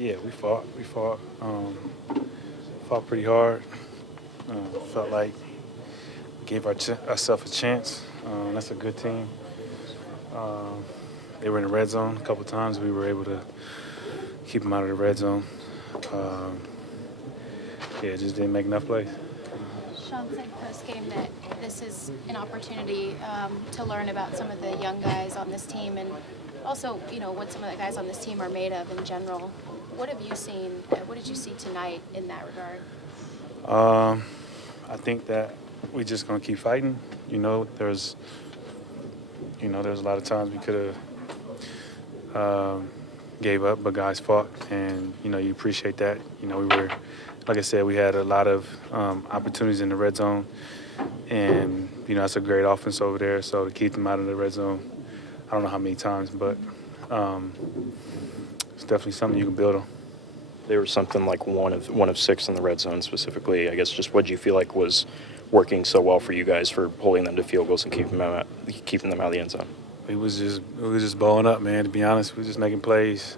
Yeah, we fought. Fought pretty hard. Felt like we gave ourselves a chance. That's a good team. Um, they were in the red zone a couple times. We were able to keep them out of the red zone. Um, yeah, just didn't make enough plays. Sean said post-game that this is an opportunity to learn about some of the young guys on this team and also, what some of the guys on this team are made of in general. What have you seen? What did you see tonight in that regard? I think that we're just gonna keep fighting. There's a lot of times we could have gave up, but guys fought, and you appreciate that. We were, like I said, we had a lot of opportunities in the red zone, and that's a great offense over there. So to keep them out of the red zone, I don't know how many times, but it's definitely something you can build on. They were something like one of six in the red zone specifically. I guess just what do you feel like was working so well for you guys for holding them to field goals and keeping them out of the end zone? We was just bowling up, man. To be honest, we were just making plays.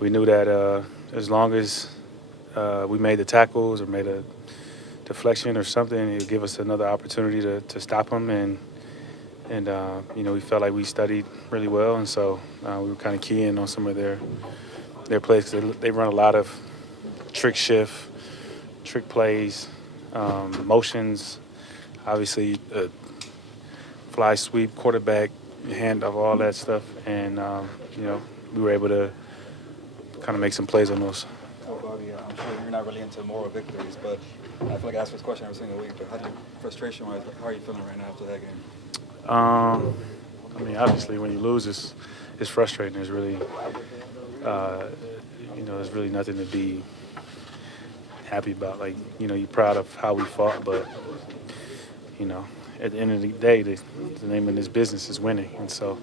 We knew that as long as we made the tackles or made a deflection or something, it would give us another opportunity to stop them. And we felt like we studied really well, and so we were kind of keying on some of their plays. 'Cause they run a lot of trick shift, trick plays, motions, obviously fly sweep, quarterback, handoff, all that stuff. And, we were able to kind of make some plays on those. Oh, Bobby, I'm sure you're not really into moral victories, but I feel like I ask this question every single week. But frustration-wise, how are you feeling right now after that game? Obviously, when you lose, it's frustrating. There's really, there's really nothing to be happy about. Like, you're proud of how we fought, but, at the end of the day, the name of this business is winning. And so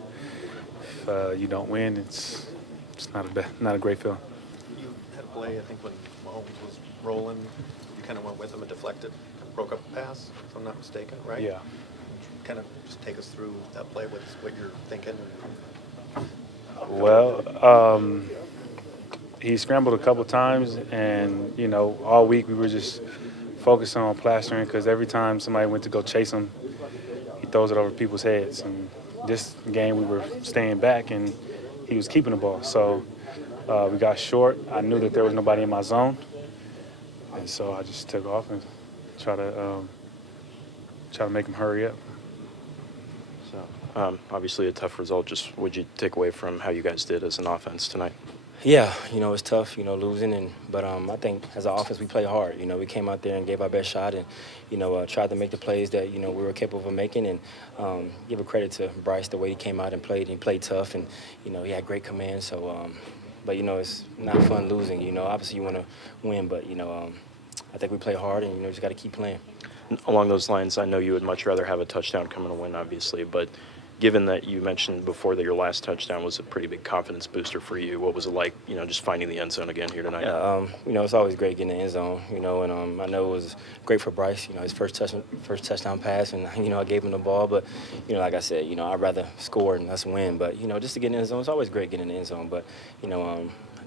if you don't win, it's not a great feeling. You had a play, I think, when Mahomes was rolling, you kind of went with him and deflected, broke up the pass, if I'm not mistaken, right? Yeah. Kind of just take us through that play, what you're thinking. Well, he scrambled a couple times, and, all week we were just focusing on plastering because every time somebody went to go chase him, he throws it over people's heads. And this game we were staying back, and he was keeping the ball. So we got short. I knew that there was nobody in my zone, and so I just took off and try to make him hurry up. So obviously a tough result. Just what you take away from how you guys did as an offense tonight? Yeah, it's tough, losing, but I think as an offense we played hard. We came out there and gave our best shot and, tried to make the plays that, we were capable of making and give a credit to Bryce the way he came out and played. He played tough and, he had great command. So, but, it's not fun losing. Obviously you want to win, but, I think we played hard and, just got to keep playing. Along those lines, I know you would much rather have a touchdown come in a win, obviously, but given that you mentioned before that your last touchdown was a pretty big confidence booster for you, what was it like, just finding the end zone again here tonight? Yeah, it's always great getting the end zone, and I know it was great for Bryce, his first touchdown pass, and, I gave him the ball, but, like I said, I'd rather score and us win, but, just to get in the end zone, it's always great getting in the end zone, but,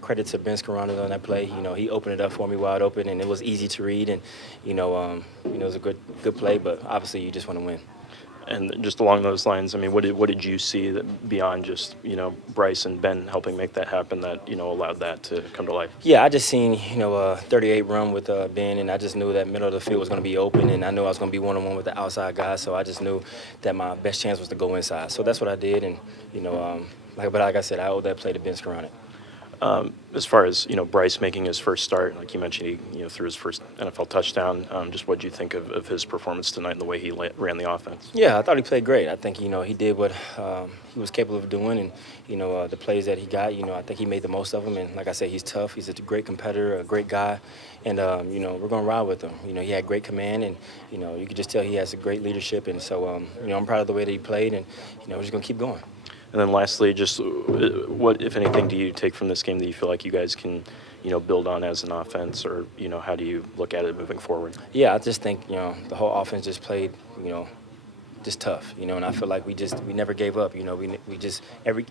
credit to Ben Scarano on that play. He opened it up for me wide open, and it was easy to read, and, it was a good play, but obviously you just want to win. And just along those lines, what did you see that beyond just, Bryce and Ben helping make that happen that, allowed that to come to life? Yeah, I just seen, a 38 run with Ben, and I just knew that middle of the field was going to be open, and I knew I was going to be one-on-one with the outside guy, so I just knew that my best chance was to go inside. So that's what I did, and, like I said, I owe that play to Ben Scarano. As far as, Bryce making his first start, like you mentioned, he threw his first NFL touchdown. Just what did you think of his performance tonight and the way he ran the offense? Yeah, I thought he played great. I think, he did what he was capable of doing, and, the plays that he got, I think he made the most of them. And like I said, he's tough. He's a great competitor, a great guy, and, we're going to ride with him. He had great command, and, you could just tell he has a great leadership. And so, I'm proud of the way that he played, and, we're just going to keep going. And then lastly, just what, if anything, do you take from this game that you feel like you guys can, build on as an offense, or, how do you look at it moving forward? Yeah, I just think, the whole offense just played, just tough, you know. And I feel like we never gave up, you know. We just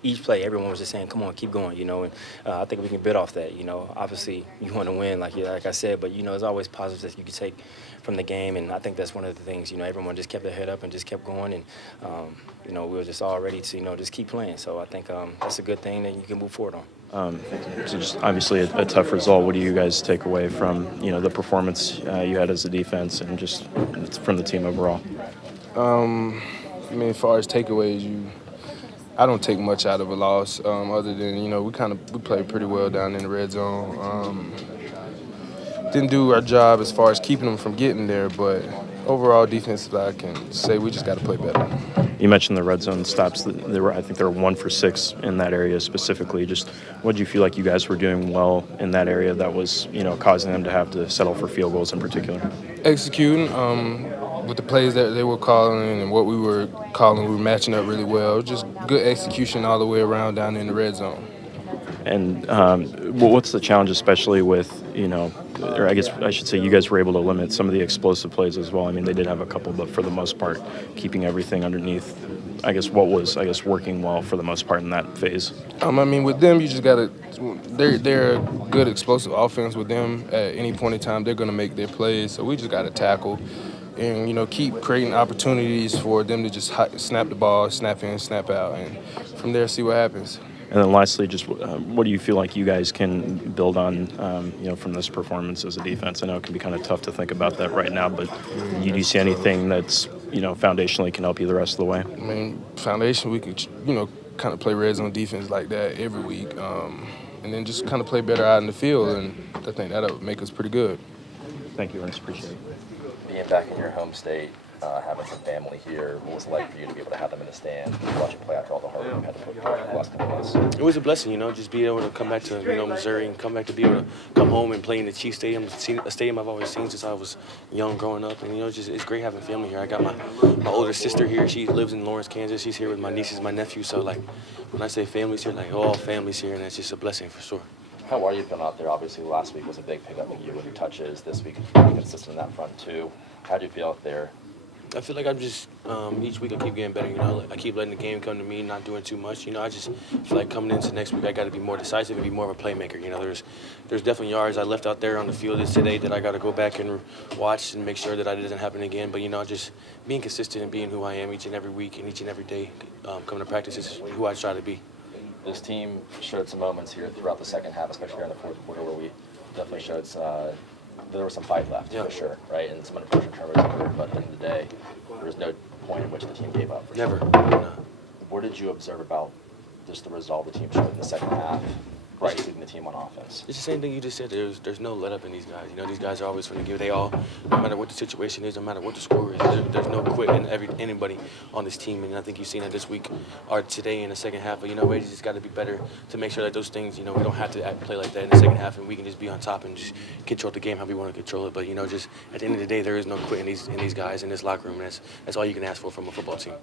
each play, everyone was just saying, "Come on, keep going," you know. And I think we can build off that, you know. Obviously, you want to win, like I said, but you know, there's always positives that you can take from the game, and I think that's one of the things. You know, everyone just kept their head up and just kept going, and you know, we were just all ready to, you know, just keep playing. So I think that's a good thing that you can move forward on. So just obviously a tough result. What do you guys take away from, you know, the performance you had as a defense and just from the team overall? I mean, as far as takeaways, I don't take much out of a loss, other than, you know, we played pretty well down in the red zone. Didn't do our job as far as keeping them from getting there, but overall defensively, I can say we just got to play better. You mentioned the red zone stops. I think they were 1 for 6 in that area specifically. Just what do you feel like you guys were doing well in that area that was, you know, causing them to have to settle for field goals in particular? Executing with the plays that they were calling and what we were calling, we were matching up really well. Just good execution all the way around down in the red zone. And what's the challenge, especially with, you know, or I guess I should say you guys were able to limit some of the explosive plays as well. I mean, they did have a couple, but for the most part, keeping everything underneath, I guess, what was, working well for the most part in that phase? I mean, with them, you just got to – they're a good explosive offense with them. At any point in time, they're going to make their plays. So we just got to tackle and, you know, keep creating opportunities for them to just snap the ball, snap in, snap out, and from there see what happens. And then lastly, just what do you feel like you guys can build on, you know, from this performance as a defense? I know it can be kind of tough to think about that right now, but do you see anything that's, you know, foundationally can help you the rest of the way? I mean, foundation, we could, you know, kind of play red zone defense like that every week, and then just kind of play better out in the field, and I think that'll make us pretty good. Thank you, Ernest. Appreciate it. Being back in your home state, having some family here, what was it like for you to be able to have them in the stand, watch you play after all the hard work you had to put in the last couple of months? It was a blessing, you know, just being able to come back to, you know, Missouri and come back to be able to come home and play in the Chiefs Stadium, a stadium I've always seen since I was young growing up. And, you know, it's great having family here. I got my older sister here. She lives in Lawrence, Kansas. She's here with my nieces, my nephew. So, like, when I say family's here, like, all family's here, and that's just a blessing for sure. How are you feeling out there? Obviously, last week was a big pickup for you with your touches. This week, pretty consistent in that front, too. How do you feel out there? I feel like I'm just, each week I keep getting better, you know. I keep letting the game come to me, not doing too much. You know, I just feel like coming into next week, I got to be more decisive and be more of a playmaker. You know, there's definitely yards I left out there on the field today that I got to go back and watch and make sure that it doesn't happen again. But, you know, just being consistent and being who I am each and every week and each and every day coming to practice is who I try to be. This team showed some moments here throughout the second half, especially here in the fourth quarter, where we definitely showed there was some fight left, for sure, right? And some unfortunate turnovers occurred, but at the end of the day, there was no point in which the team gave up. Never. Sure. No. What did you observe about just the resolve the team showed in the second half, Bryce leading the team on offense? It's the same thing you just said. There's no let up in these guys. You know, these guys are always going to give they all, no matter what the situation is, no matter what the score is. There's no quit in anybody on this team, and I think you've seen that this week or today in the second half. But, you know, we just got to be better to make sure that those things, you know, we don't have to play like that in the second half, and we can just be on top and just control the game how we want to control it. But, you know, just at the end of the day, there is no quit in these guys in this locker room, and that's all you can ask for from a football team.